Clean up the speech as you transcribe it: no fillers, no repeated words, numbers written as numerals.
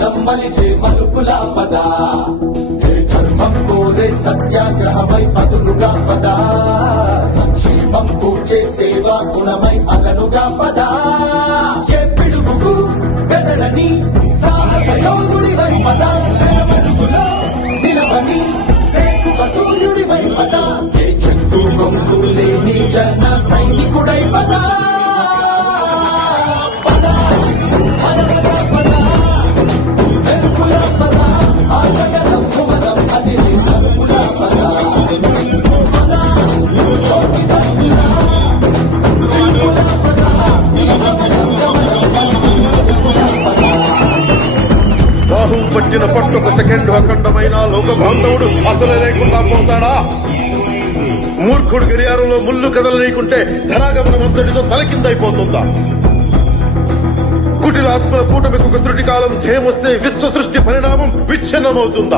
గమనం మలిచే మలుపుల పద ఏ ధర్మం కోరే సత్యాగ్రహమై పదులుగా పద సంక్షేమం కూర్చే సేవా గుణమై అదనుగా పద ఏ పిడుగుకు బెదరని సాహస యోధుడివై పద మరుగులో నిలవని రేకువ సూర్యుడివై పద ఏ చెట్టు కొంగు లేని జన సైనికుడై పద రాహు పట్టిన పట్టొక సెకండ్ అఖండమైన లోక బాంధవుడు అసలే లేకుండా పోతాడా? మూర్ఖుడు గడియారంలో ముళ్ళు కదలనీకుంటే ధరాగమనం అంతటితో తలకిందైపోతుందా? కుటిలాత్మల కూటమికి ఒక త్రుటి కాలం జయమొస్తే విశ్వ సృష్టి పరిణామం విచ్ఛిన్నమవుతుందా?